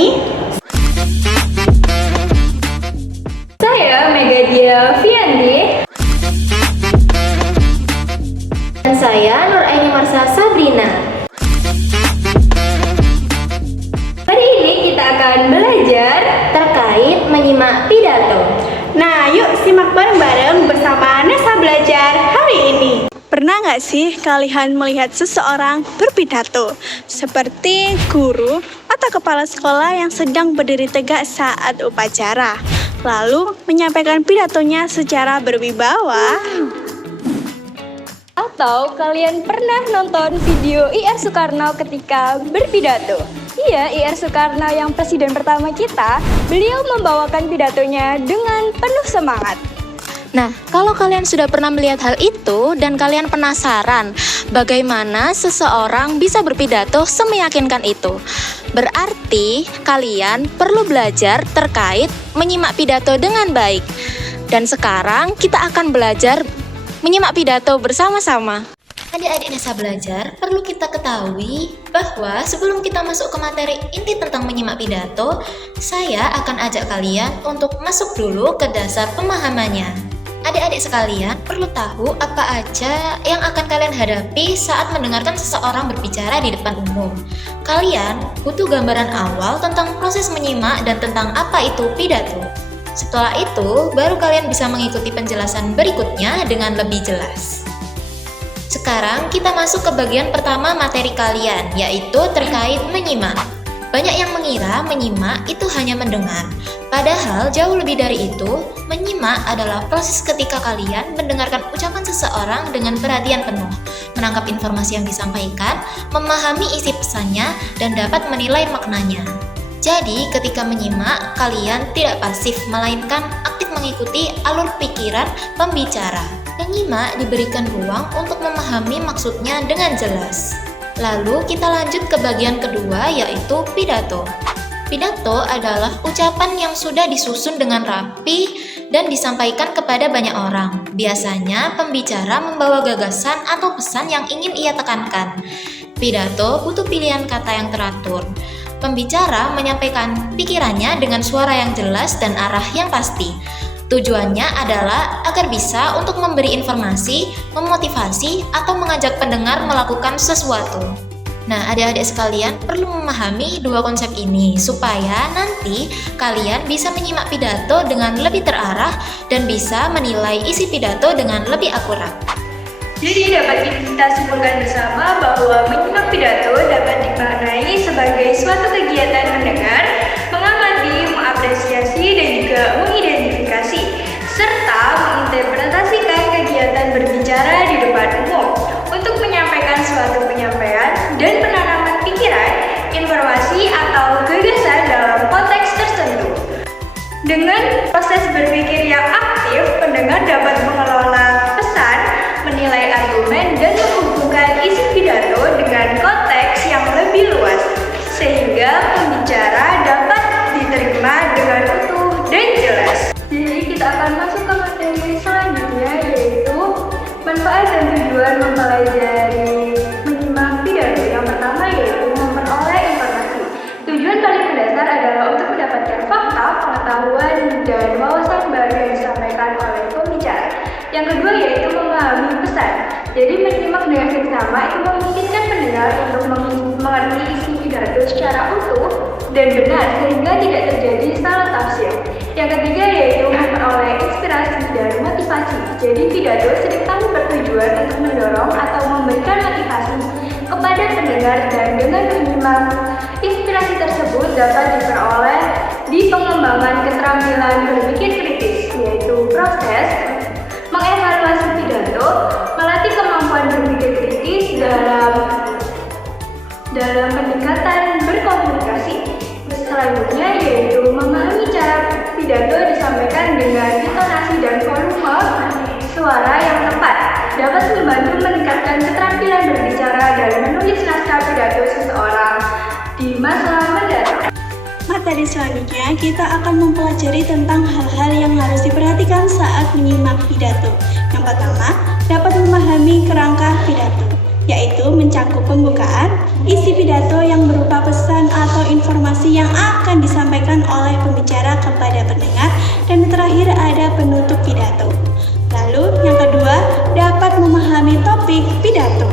Handayani. Saya Megadia Fiandi. Dan saya Nuraini Marsa Sabrina. Hari ini kita akan belajar Terkait menyimak pidato. Nah, yuk simak bareng-bareng bersama Nesa Belajar hari ini. Pernah nggak sih kalian melihat seseorang berpidato? Seperti guru atau kepala sekolah yang sedang berdiri tegak saat upacara, lalu menyampaikan pidatonya secara berwibawa. Atau kalian pernah nonton video IR Soekarno ketika berpidato? Iya, IR Soekarno yang presiden pertama kita, beliau membawakan pidatonya dengan penuh semangat. Nah, kalau kalian sudah pernah melihat hal itu dan kalian penasaran bagaimana seseorang bisa berpidato semeyakinkan itu, berarti kalian perlu belajar terkait menyimak pidato dengan baik. Dan sekarang kita akan belajar menyimak pidato bersama-sama. Adik-adik Nesa Belajar, perlu kita ketahui bahwa sebelum kita masuk ke materi inti tentang menyimak pidato, saya akan ajak kalian untuk masuk dulu ke dasar pemahamannya. Adik-adik sekalian, perlu tahu apa aja yang akan kalian hadapi saat mendengarkan seseorang berbicara di depan umum. Kalian butuh gambaran awal tentang proses menyimak dan tentang apa itu pidato. Setelah itu, baru kalian bisa mengikuti penjelasan berikutnya dengan lebih jelas. Sekarang kita masuk ke bagian pertama materi kalian, yaitu terkait menyimak. Banyak yang mengira menyimak itu hanya mendengar. Padahal jauh lebih dari itu, menyimak adalah proses ketika kalian mendengarkan ucapan seseorang dengan perhatian penuh, menangkap informasi yang disampaikan, memahami isi pesannya, dan dapat menilai maknanya. Jadi, ketika menyimak, kalian tidak pasif, melainkan aktif mengikuti alur pikiran pembicara. Penyimak diberikan ruang untuk memahami maksudnya dengan jelas. Lalu kita lanjut ke bagian kedua, yaitu pidato. Pidato adalah ucapan yang sudah disusun dengan rapi dan disampaikan kepada banyak orang. Biasanya pembicara membawa gagasan atau pesan yang ingin ia tekankan. Pidato butuh pilihan kata yang teratur. Pembicara menyampaikan pikirannya dengan suara yang jelas dan arah yang pasti. Tujuannya adalah agar bisa untuk memberi informasi, memotivasi, atau mengajak pendengar melakukan sesuatu. Nah, adik-adik sekalian perlu memahami dua konsep ini supaya nanti kalian bisa menyimak pidato dengan lebih terarah dan bisa menilai isi pidato dengan lebih akurat. Jadi dapat kita simpulkan bersama bahwa menyimak pidato dapat dimaknai sebagai suatu kegiatan mendengar, mengamati, mengapresiasi, dan juga mengidentifikasi, serta menginterpretasikan kegiatan berbicara di depan umum untuk menyampaikan suatu penyampaian dan penanaman pikiran, informasi, atau gagasan dalam konteks tertentu. Dengan proses berpikir yang aktif, pendengar dapat mengelola pesan, menilai argumen, dan menghubungkan isi pidato dengan konteks yang lebih luas, sehingga pembicara dapat diterima dengan utuh dan jelas. Jadi kita akan masuk ke materi selanjutnya, yaitu manfaat dan tujuan mempelajari menyimak pidato. Yang pertama yaitu memperoleh informasi. Tujuan paling mendasar adalah untuk mendapatkan fakta, pengetahuan, dan wawasan baru yang disampaikan oleh pembicara. Yang kedua yaitu memahami pesan. Jadi menyimak dengan seksama itu memungkinkan pendengar untuk mengerti isi pidato secara utuh dan benar sehingga tidak terjadi salah tafsir. Yang ketiga yaitu memperoleh inspirasi dan motivasi. Jadi pidato seringkali bertujuan untuk mendorong atau memberikan motivasi kepada pendengar, dan dengan menyimak inspirasi tersebut dapat diperoleh di pengembangan keterampilan berpikir kritis, yaitu proses mengevaluasi pidato, melatih kemampuan berpikir kritis dalam peningkatan berkomunikasi. Selanjutnya yaitu memahami cara pidato disampaikan dengan intonasi dan volume suara yang tepat, dapat membantu meningkatkan keterampilan berbicara dan menulis naskah pidato seseorang di masa mendatang. Materi selanjutnya kita akan mempelajari tentang hal-hal yang harus diperhatikan saat menyimak pidato. Yang pertama, dapat memahami kerangka pidato. yaitu mencakup pembukaan, isi pidato yang berupa pesan atau informasi yang akan disampaikan oleh pembicara kepada pendengar, dan terakhir ada penutup pidato. Lalu yang kedua, dapat memahami topik pidato,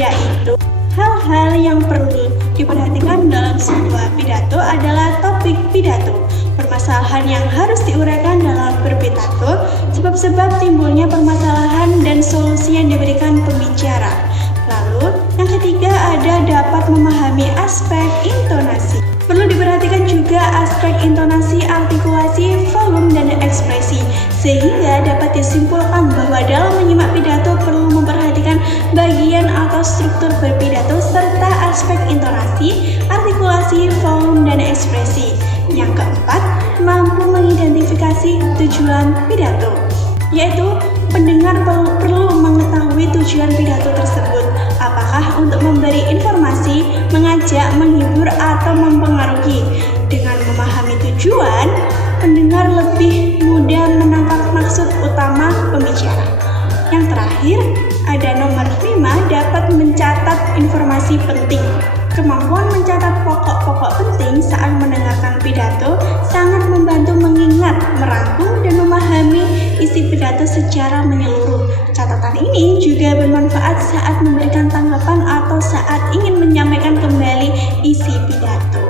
yaitu hal-hal yang perlu diperhatikan dalam sebuah pidato adalah topik pidato, permasalahan yang harus diuraikan dalam berpidato, sebab-sebab timbulnya permasalahan dan solusi yang diberikan pembicara. Lalu, yang ketiga ada dapat memahami aspek intonasi. Perlu diperhatikan juga aspek intonasi, artikulasi, volume, dan ekspresi, sehingga dapat disimpulkan bahwa dalam menyimak pidato perlu memperhatikan bagian atau struktur berpidato serta aspek intonasi, artikulasi, volume, dan ekspresi. Yang keempat, mampu mengidentifikasi tujuan pidato, yaitu pendengar perlu mengetahui tujuan pidato tersebut, apakah untuk memberi informasi, mengajak, menghibur, atau mempengaruhi. Dengan memahami tujuan, pendengar lebih mudah menangkap maksud utama pembicara. Yang terakhir, ada nomor 5, dapat mencatat informasi penting. Kemampuan mencatat pokok-pokok penting saat mendengarkan pidato sangat membantu mengingat, merangkum, dan memahami isi pidato secara menyeluruh. Catatan ini juga bermanfaat saat memberikan tanggapan atau saat ingin menyampaikan kembali isi pidato.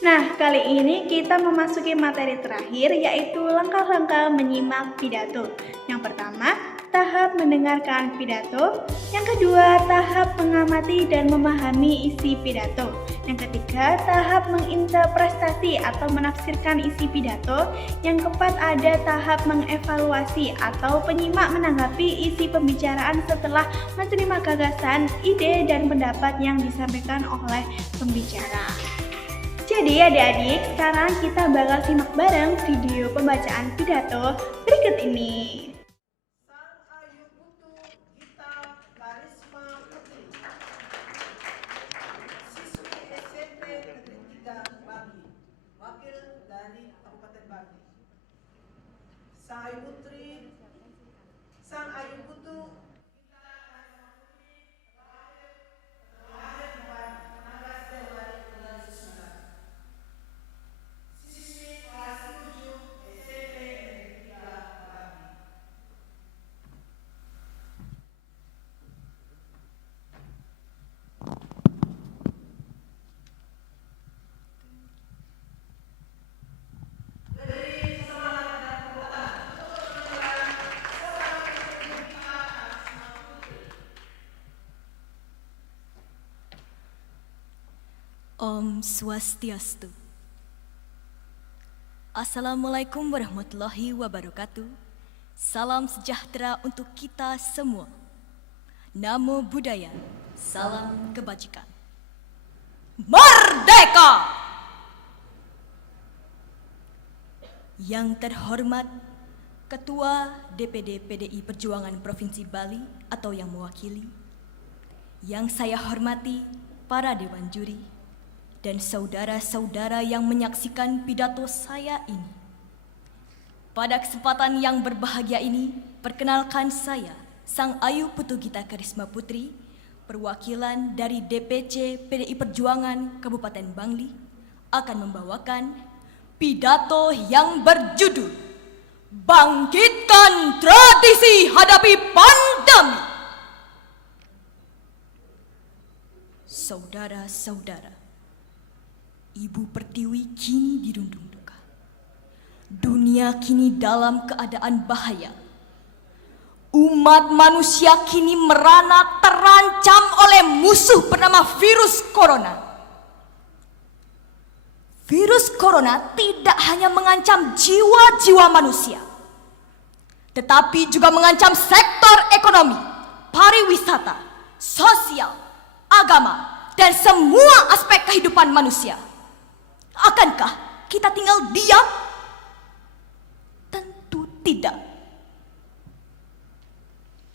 Nah, kali ini kita memasuki materi terakhir, yaitu langkah-langkah menyimak pidato. Yang pertama, tahap mendengarkan pidato. Yang kedua, tahap mengamati dan memahami isi pidato. Yang ketiga, tahap menginterpretasi atau menafsirkan isi pidato. Yang keempat, ada tahap mengevaluasi atau penyimak menanggapi isi pembicaraan setelah menerima gagasan, ide, dan pendapat yang disampaikan oleh pembicara. Jadi adik-adik, sekarang kita bakal simak bareng video pembacaan pidato berikut ini. Sang Ayu Putri, Sang Ayu Putu, Om Swastiastu. Assalamualaikum warahmatullahi wabarakatuh. Salam sejahtera untuk kita semua. Namo Buddhaya. Salam kebajikan. Merdeka! Yang terhormat Ketua DPD PDI Perjuangan Provinsi Bali atau yang mewakili, yang saya hormati para dewan juri, dan saudara-saudara yang menyaksikan pidato saya ini. Pada kesempatan yang berbahagia ini, perkenalkan saya, Sang Ayu Putu Gita Karisma Putri, perwakilan dari DPC PDI Perjuangan Kabupaten Bangli, akan membawakan pidato yang berjudul Bangkitkan Tradisi Hadapi Pandemi. Saudara-saudara, Ibu Pertiwi kini dirundung duka. Dunia kini dalam keadaan bahaya. Umat manusia kini merana terancam oleh musuh bernama virus corona. Virus corona tidak hanya mengancam jiwa-jiwa manusia, tetapi juga mengancam sektor ekonomi, pariwisata, sosial, agama, dan semua aspek kehidupan manusia. Akankah kita tinggal diam? Tentu tidak.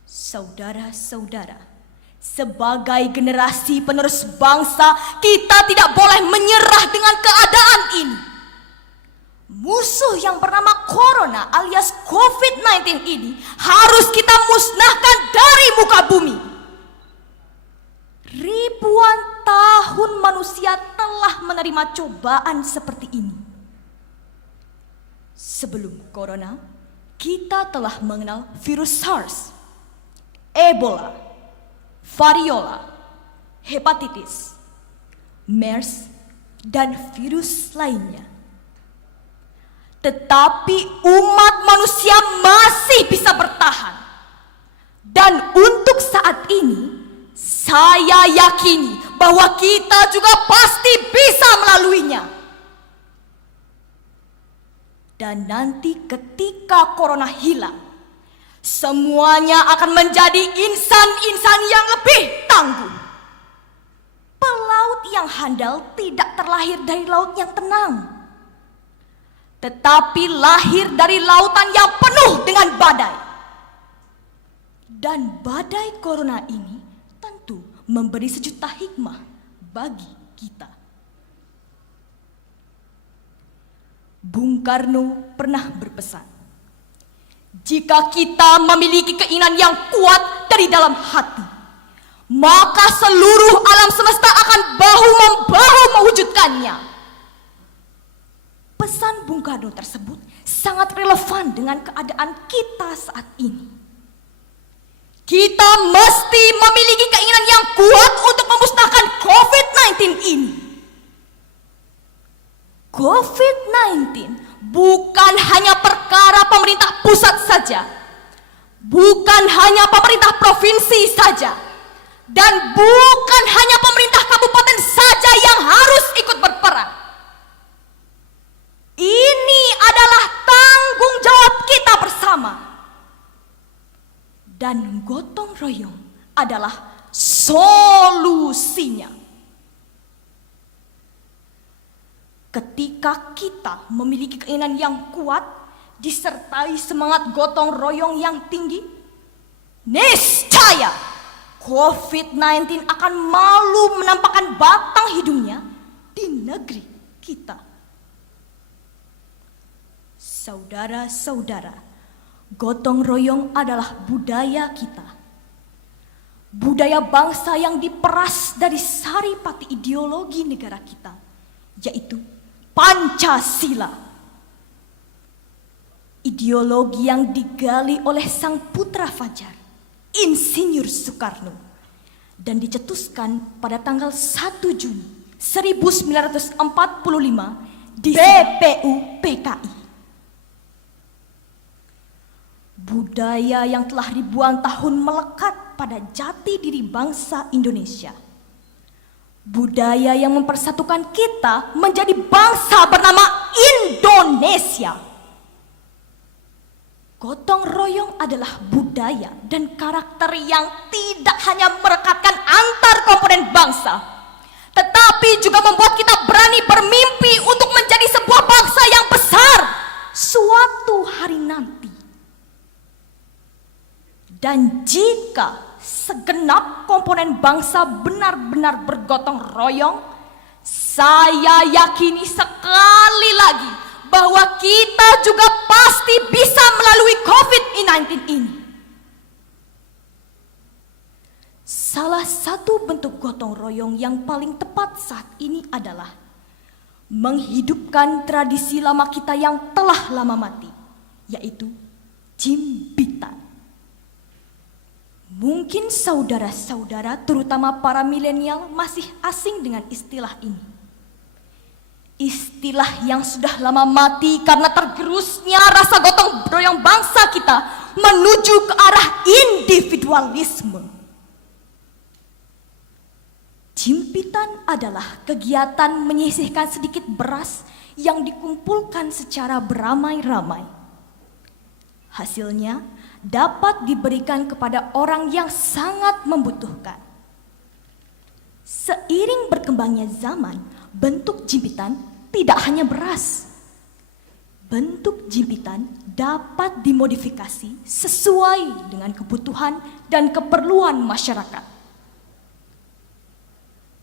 Saudara-saudara, sebagai generasi penerus bangsa, kita tidak boleh menyerah dengan keadaan ini. Musuh yang bernama Corona alias COVID-19 ini harus kita musnahkan dari muka bumi. ribuan tahun manusia telah menerima cobaan seperti ini. Sebelum corona, kita telah mengenal virus SARS, Ebola, variola, hepatitis, MERS, dan virus lainnya. Tetapi umat manusia masih bisa bertahan. Dan untuk saat ini, saya yakini bahwa kita juga pasti bisa melaluinya. Dan nanti ketika corona hilang, semuanya akan menjadi insan-insan yang lebih tangguh. Pelaut yang handal tidak terlahir dari laut yang tenang, tetapi lahir dari lautan yang penuh dengan badai. Dan badai corona ini tentu memberi sejuta hikmah bagi kita. Bung Karno pernah berpesan, jika kita memiliki keinginan yang kuat dari dalam hati, maka seluruh alam semesta akan bahu-membahu mewujudkannya. Pesan Bung Karno tersebut sangat relevan dengan keadaan kita saat ini. Kita mesti memiliki keinginan yang kuat untuk memusnahkan COVID-19 ini. COVID-19 bukan hanya perkara pemerintah pusat saja, bukan hanya pemerintah provinsi saja, dan bukan hanya pemerintah kabupaten saja yang harus ikut berperang. Ini adalah tanggung jawab kita bersama. Dan gotong royong adalah solusinya. Ketika kita memiliki keinginan yang kuat, disertai semangat gotong royong yang tinggi, niscaya COVID-19 akan malu menampakkan batang hidungnya di negeri kita. Saudara-saudara, gotong royong adalah budaya kita. Budaya bangsa yang diperas dari saripati ideologi negara kita, yaitu Pancasila. Ideologi yang digali oleh sang putra fajar, Insinyur Soekarno, dan dicetuskan pada tanggal 1 Juni 1945 di BPU PKI. Budaya yang telah ribuan tahun melekat pada jati diri bangsa Indonesia. Budaya yang mempersatukan kita menjadi bangsa bernama Indonesia. Gotong royong adalah budaya dan karakter yang tidak hanya merekatkan antar komponen bangsa, tetapi juga membuat kita berani bermimpi untuk menjadi sebuah bangsa yang besar suatu hari nanti. Dan jika segenap komponen bangsa benar-benar bergotong royong, saya yakini sekali lagi bahwa kita juga pasti bisa melalui COVID-19 ini. Salah satu bentuk gotong royong yang paling tepat saat ini adalah menghidupkan tradisi lama kita yang telah lama mati, yaitu jimpitan. Mungkin saudara-saudara, terutama para milenial, masih asing dengan istilah ini. Istilah yang sudah lama mati karena tergerusnya rasa gotong royong bangsa kita menuju ke arah individualisme. Jimpitan adalah kegiatan menyisihkan sedikit beras yang dikumpulkan secara beramai-ramai. Hasilnya dapat diberikan kepada orang yang sangat membutuhkan. Seiring berkembangnya zaman, bentuk jimpitan tidak hanya beras. Bentuk jimpitan dapat dimodifikasi sesuai dengan kebutuhan dan keperluan masyarakat.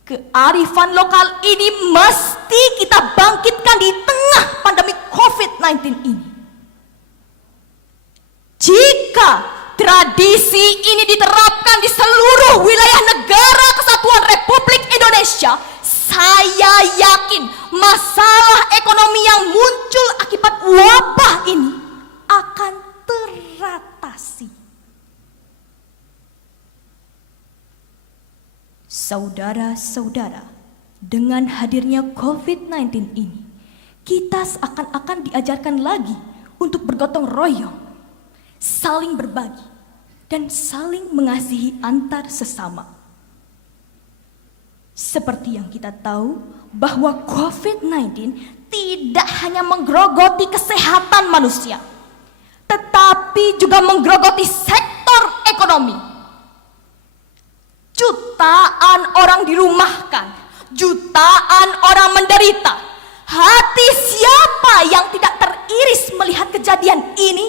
Kearifan lokal ini mesti kita bangkitkan di tengah pandemi COVID-19 ini. Jika tradisi ini diterapkan di seluruh wilayah negara kesatuan Kesatuan Republik Indonesia, saya yakin masalah ekonomi yang muncul akibat wabah ini akan teratasi. Saudara-saudara, dengan hadirnya COVID-19 ini, kita seakan-akan diajarkan lagi untuk bergotong royong, saling berbagi, dan saling mengasihi antar sesama. Seperti yang kita tahu bahwa COVID-19 tidak hanya menggerogoti kesehatan manusia, tetapi juga menggerogoti sektor ekonomi. Jutaan orang dirumahkan, jutaan orang menderita. Hati siapa yang tidak teriris melihat kejadian ini?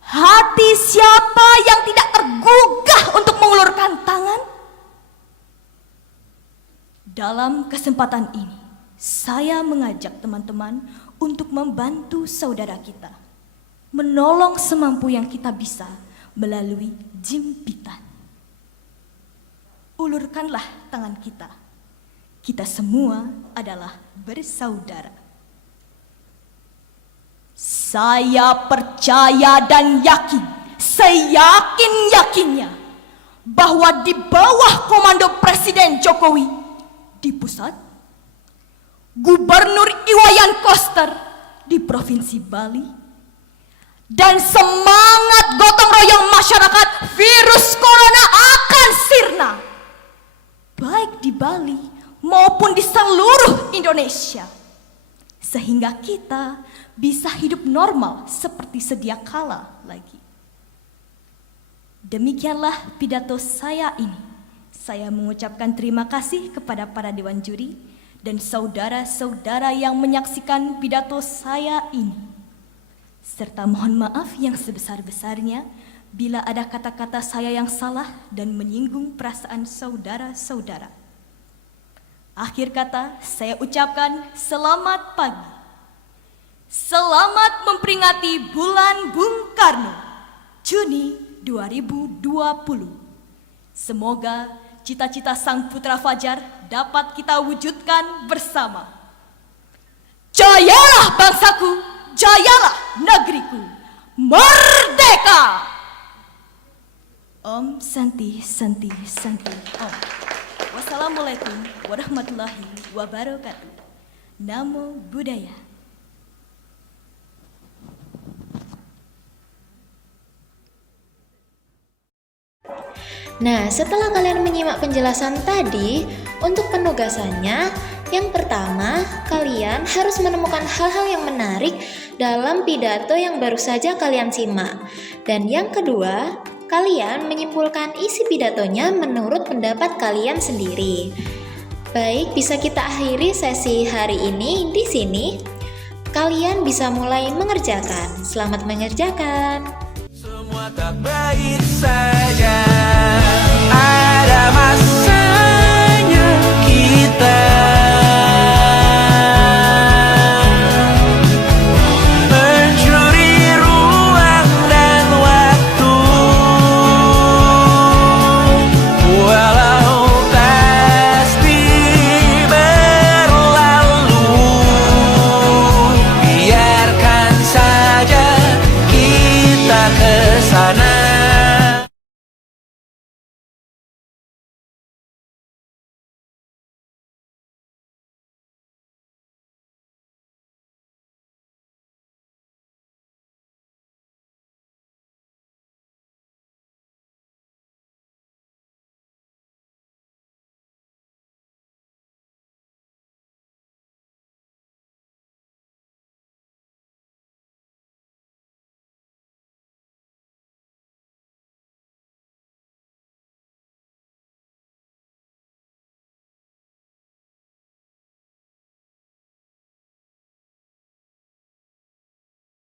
Hati siapa yang tidak tergugah untuk mengulurkan tangan? Dalam kesempatan ini, saya mengajak teman-teman untuk membantu saudara kita, menolong semampu yang kita bisa melalui jimpitan. Ulurkanlah tangan kita. Kita semua adalah bersaudara. Saya percaya dan yakin, seyakin-yakinnya, bahwa di bawah komando Presiden Jokowi di pusat, Gubernur Iwayan Koster di Provinsi Bali, dan semangat gotong royong masyarakat, virus corona akan sirna, baik di Bali maupun di seluruh Indonesia, sehingga kita bisa hidup normal seperti sedia kala lagi. Demikianlah pidato saya ini. Saya mengucapkan terima kasih kepada para dewan juri dan saudara-saudara yang menyaksikan pidato saya ini. Serta mohon maaf yang sebesar-besarnya bila ada kata-kata saya yang salah dan menyinggung perasaan saudara-saudara. Akhir kata, saya ucapkan selamat pagi. Selamat memperingati bulan Bung Karno, Juni 2020. Semoga cita-cita sang putra fajar dapat kita wujudkan bersama. Jayalah bangsaku, jayalah negeriku, merdeka! Om Santi Santi Santi Om. Wassalamualaikum warahmatullahi wabarakatuh. Namo Buddhaya. Nah, setelah kalian menyimak penjelasan tadi, untuk penugasannya, yang pertama, kalian harus menemukan hal-hal yang menarik dalam pidato yang baru saja kalian simak. Dan yang kedua, kalian menyimpulkan isi pidatonya menurut pendapat kalian sendiri. Baik, bisa kita akhiri sesi hari ini di sini. Kalian bisa mulai mengerjakan. Selamat mengerjakan. Semua tak baik saja, ada masalah.